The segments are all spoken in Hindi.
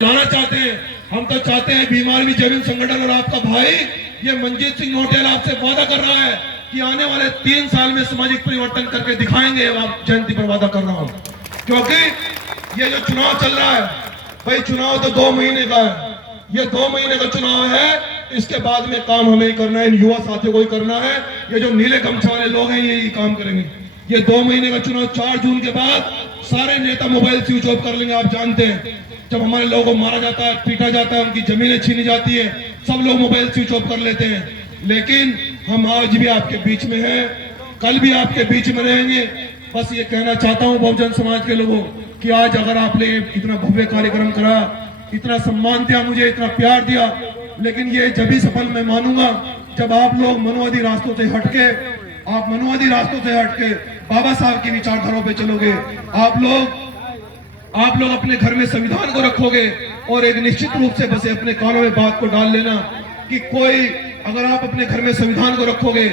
लाना चाहते हैं। हम तो चाहते हैं बीमार भी जमीन संगठन और आपका भाई ये मंजीत सिंह नोटियाल आपसे वादा कर रहा है कि आने वाले 3 साल में सामाजिक परिवर्तन करके दिखाएंगे। आप जयंती पर वादा कर रहा हूं, क्योंकि ये जो चुनाव चल रहा है भाई, चुनाव तो 2 महीने का है। ये 2 महीने का चुनाव है, इसके बाद में काम हमें ही करना है, इन युवा साथियों को ही करना है। ये जो नीले गमछा वाले लोग हैं यही काम करेंगे। ये 2 महीने का चुनाव, 4 जून के बाद सारे नेता मोबाइल स्विच ऑफ कर लेंगे। आप जानते हैं जब हमारे लोगों को मारा जाता है, पीटा जाता है, उनकी जमीनें छीनी जाती है, सब लोग मोबाइल स्विच ऑफ कर लेते हैं। लेकिन हम आज भी आपके बीच में हैं, कल भी आपके बीच में रहेंगे। बस ये कहना चाहता हूं बहुजन समाज के लोगों कि आज अगर आपने इतना भव्य कार्यक्रम करा, इतना सम्मान दिया, मुझे इतना प्यार दिया, लेकिन ये जब भी सफल मैं मानूंगा जब आप लोग मनुवादी रास्तों से हटके, आप मनुवादी रास्तों से हटके बाबा साहब की विचारधाराओं पे चलोगे। आप लोग अपने घर में संविधान को रखोगे और एक निश्चित रूप से बस अपने कानों में बात को डाल लेना कि कोई, अगर आप अपने घर में संविधान को रखोगे,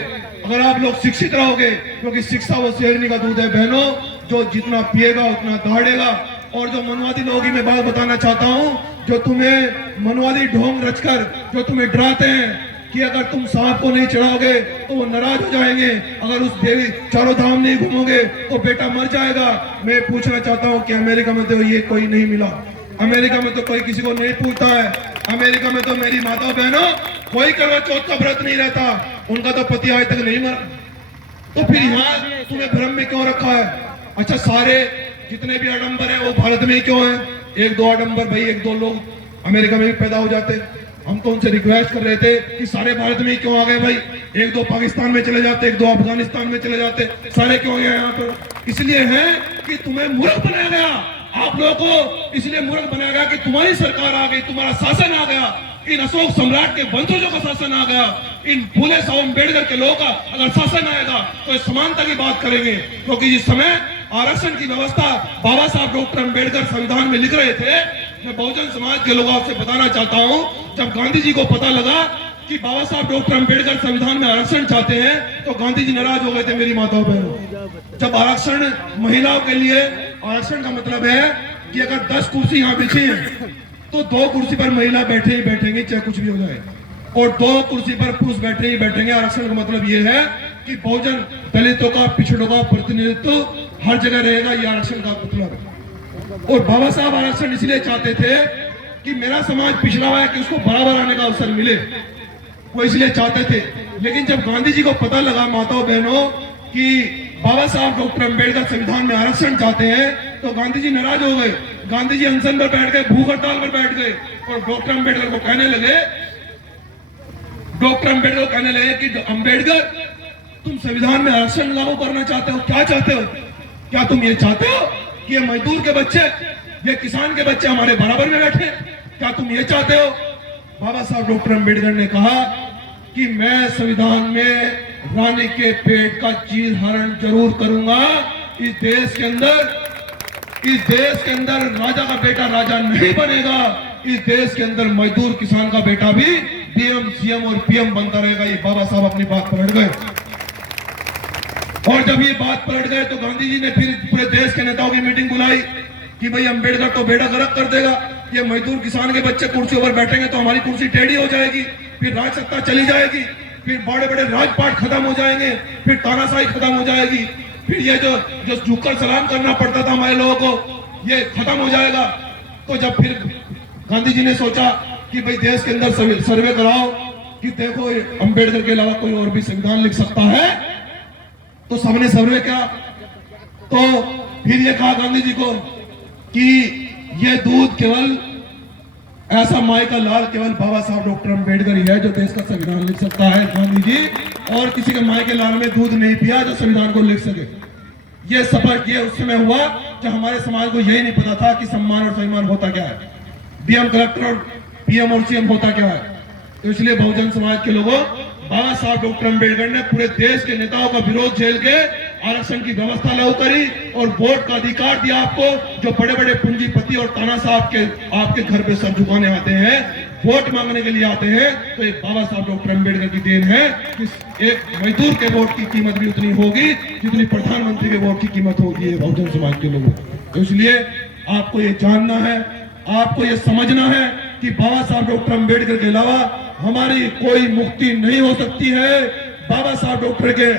अगर आप लोग शिक्षित रहोगे, क्योंकि शिक्षा वो शेरनी का दूध है बहनों, जो जितना पिएगा उतना दहाड़ेगा। और जो मनवादी लोग ही मैं बात बताना चाहता हूं, जो तुम्हें मनवादी ढोंग रचकर जो तुम्हें डराते हैं कि अगर तुम सांप को नहीं चढ़ाओगे तो वो नाराज हो जाएंगे, अगर उस देवी चारों धाम नहीं घूमोगे तो बेटा मर जाएगा। मैं पूछना चाहता हूं कि अमेरिका में तो ये कोई नहीं मिला, अमेरिका में तो कोई किसी को नहीं पूछता है, अमेरिका में तो मेरी माता बहनों कोई करवा चौथ का व्रत नहीं रहता, उनका तो पति आज तक नहीं मरा। तो फिर यहाँ तुम्हें भ्रम में क्यों रखा है? अच्छा, सारे जितने भी आडंबर है वो भारत में ही क्यों है? 1-2 आडंबर भाई, 1-2 लोग अमेरिका में भी पैदा हो जाते। हम तो उनसे रिक्वेस्ट कर रहे थे कि सारे भारत में ही क्यों आ गए भाई? 1-2 पाकिस्तान में चले जाते, 1-2 अफगानिस्तान में चले जाते, सारे क्यों गए यहाँ पर? इसलिए है कि तुम्हें मूर्ख बनाया गया, आप लोगों को इसलिए मूर्ख बनाया गया कि तुम्हारी सरकार आ गई, तुम्हारा शासन आ गया, इन अशोक सम्राट के वंशजों का शासन आ गया, इन फूले साहब अम्बेडकर के लोगों का अगर शासन आएगा तो समानता की बात करेंगे। क्योंकि जिस समय आरक्षण की व्यवस्था बाबा साहब डॉक्टर अम्बेडकर संविधान में लिख रहे थे, मैं बहुजन समाज के लोगों आपसे बताना चाहता हूं, जब गांधी जी को पता लगा कि बाबा साहब डॉक्टर अम्बेडकर संविधान में आरक्षण चाहते हैं तो गांधी जी नाराज हो गए थे मेरी माताओं बहनों। जब आरक्षण महिलाओं के लिए, आरक्षण का मतलब है कि अगर 10 कुर्सी यहाँ बिछी है तो 2 कुर्सी पर महिला बैठे ही बैठेंगे, चाहे कुछ भी हो जाए, और 2 कुर्सी पर पुरुष बैठे ही बैठेंगे। आरक्षण का मतलब ये है कि बहुजन दलितों का, पिछड़ों का प्रतिनिधित्व हर जगह रहेगा, ये आरक्षण का मतलब है। और बाबा साहब आरक्षण इसलिए चाहते थे कि मेरा समाज पिछड़ा हुआ है कि उसको बराबर आने का अवसर मिले, वो इसलिए चाहते थे। लेकिन जब गांधी जी को पता लगा माताओं बहनों कि बाबा साहब डॉक्टर अम्बेडकर संविधान में आरक्षण चाहते हैं तो गांधी जी नाराज हो गए। गांधी जी अनशन पर बैठ गए, भूख हड़ताल पर बैठ गए और डॉक्टर अम्बेडकर को कहने लगे, कि अम्बेडकर तुम संविधान में आरक्षण लागू करना चाहते हो, क्या चाहते हो? क्या तुम ये चाहते हो कि ये मजदूर के बच्चे, ये किसान के बच्चे हमारे बराबर में बैठे? क्या तुम ये चाहते हो? बाबा साहब डॉक्टर अम्बेडकर ने कहा कि मैं संविधान में रानी के पेट का चीर हरण जरूर करूंगा। इस देश के अंदर राजा का बेटा राजा नहीं बनेगा, इस देश के अंदर मजदूर किसान का बेटा भी डीएम, सीएम और पीएम बनता रहेगा। ये बाबा साहब अपनी बात पलट गए, और जब ये बात पलट गए तो गांधी जी ने फिर पूरे देश के नेताओं की मीटिंग बुलाई कि भाई अम्बेडकर तो बेड़ा गर्क कर देगा, ये मजदूर किसान के बच्चे कुर्सी पर बैठेंगे तो हमारी कुर्सी टेढ़ी हो जाएगी, फिर राज सत्ता चली जाएगी, फिर बड़े बड़े राजपाट खत्म हो जाएंगे, फिर तानाशाही खत्म हो जाएगी, फिर ये जो झुककर सलाम करना पड़ता था हमारे लोगों को, ये खत्म हो जाएगा। तो जब फिर गांधी जी ने सोचा कि भाई देश के अंदर सर्वे कराओ कि देखो अम्बेडकर के अलावा कोई और भी संविधान लिख सकता है, तो सबने सर्वे किया। तो फिर ये कहा गांधी जी को कि ये दूध केवल ऐसा माई का लाल केवल बाबा साहब डॉक्टर अम्बेडकर ही है जो देश का संविधान लिख सकता है। गांधी जी और किसी के माई के लाल में दूध नहीं पिया जो संविधान को लिख सके। ये सफर ये उस समय हुआ जब हमारे समाज को यही नहीं पता था कि सम्मान और सम्मान होता क्या है, डीएम, कलेक्टर और पीएम और सीएम होता क्या है। तो इसलिए बहुजन समाज के लोगों, बाबा साहब डॉक्टर अम्बेडकर ने पूरे देश के नेताओं का विरोध झेल के आरक्षण की व्यवस्था लागू करी और वोट का अधिकार दिया आपको। जो बड़े बड़े पूंजीपति और ताना साहब आपके घर पे सर झुकाने आते हैं, वोट मांगने के लिए आते हैं, तो ये बाबा साहब डॉक्टर अम्बेडकर की देन है कि एक मजदूर के वोट की कीमत भी उतनी होगी जितनी प्रधानमंत्री के वोट की कीमत होगी बहुजन समाज के लोगों। तो इसलिए आपको ये जानना है आपको ये समझना है कि बाबा साहब डॉक्टर अंबेडकर के अलावा हमारी कोई मुक्ति नहीं हो सकती है। बाबा साहब डॉक्टर के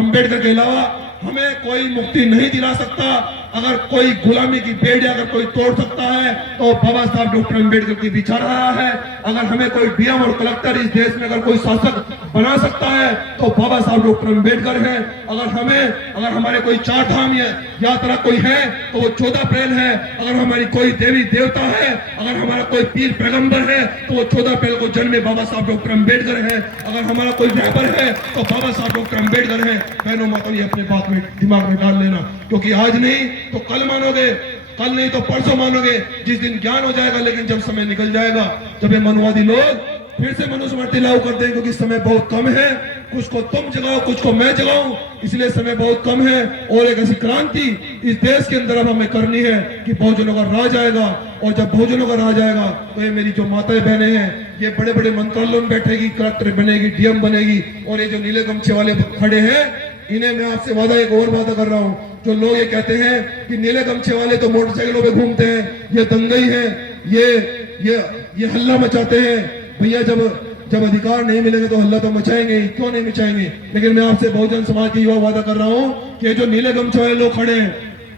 अंबेडकर के अलावा हमें कोई मुक्ति नहीं दिला सकता। अगर कोई गुलामी की बेड़ी अगर कोई तोड़ सकता है तो बाबा साहब डॉक्टर अंबेडकर की विचार रहा है। अगर हमें कोई डीएम और कलेक्टर इस देश में अगर कोई शासक बना सकता है तो बाबा साहब डॉक्टर अंबेडकर है। अगर हमारे कोई चार धाम यात्रा कोई है तो वो 14 अप्रैल है। अगर हमारी कोई देवी देवता है, अगर हमारा कोई पीर पैगंबर है तो वो 14 अप्रैल को जन्मे बाबा साहब डॉक्टर अंबेडकर है। अगर हमारा कोई रहबर है तो बाबा साहब डॉक्टर अंबेडकर है। बहनों माताओं, ये अपने बात में दिमाग में डाल लेना, क्योंकि आज नहीं तो कल मानोगे, कल नहीं तो परसों मानोगे, जिस दिन ज्ञान हो जाएगा। लेकिन जब समय निकल जाएगा, जब ये मनवादी लोग फिर से मनुस्मृति लागू कर देंगे, क्योंकि समय बहुत कम है। कुछ को तुम जगाओ, कुछ को मैं जगाऊं, इसलिए समय बहुत कम है। और एक ऐसी क्रांति इस देश के अंदर अब हमें करनी है कि बहुजनों का राज आएगा। और जब बहुजनों का राज आएगा तो ये मेरी जो माताएं बहनें हैं, ये बड़े बड़े मंत्रालयों में बैठेगी, कलेक्टर बनेगी, डीएम बनेगी। और ये जो नीले गमछे वाले खड़े हैं, इन्हें मैं आपसे वादा, एक और वादा कर रहा हूँ। जो लोग ये कहते हैं कि नीले गमछे वाले तो मोटरसाइकिलों पे घूमते हैं, ये दंगई है, ये हल्ला मचाते हैं। भैया जब अधिकार नहीं मिलेंगे तो हल्ला तो मचाएंगे, क्यों नहीं मचाएंगे। लेकिन मैं आपसे बहुजन समाज की युवा वादा कर रहा हूँ कि जो नीले गमछे वाले लोग खड़े हैं,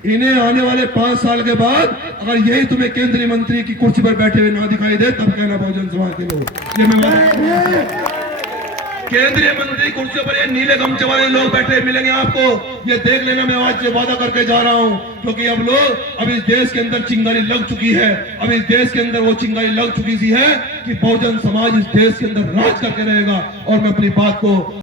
इन्हें आने वाले 5 साल के बाद अगर यही तुम्हें केंद्रीय मंत्री की कुर्सी पर बैठे हुए ना दिखाई दे, तब कहना बहुजन समाज के लोग। ये मैं केंद्रीय मंत्री कुर्सी पर ये नीले गमछे वाले लोग बैठे मिलेंगे आपको, ये देख लेना। मैं आज से वादा करके जा रहा हूं, क्योंकि अब इस देश के अंदर चिंगारी लग चुकी है। अब इस देश के अंदर वो चिंगारी लग चुकी सी है कि बहुजन समाज इस देश के अंदर राज करके रहेगा। और मैं अपनी बात को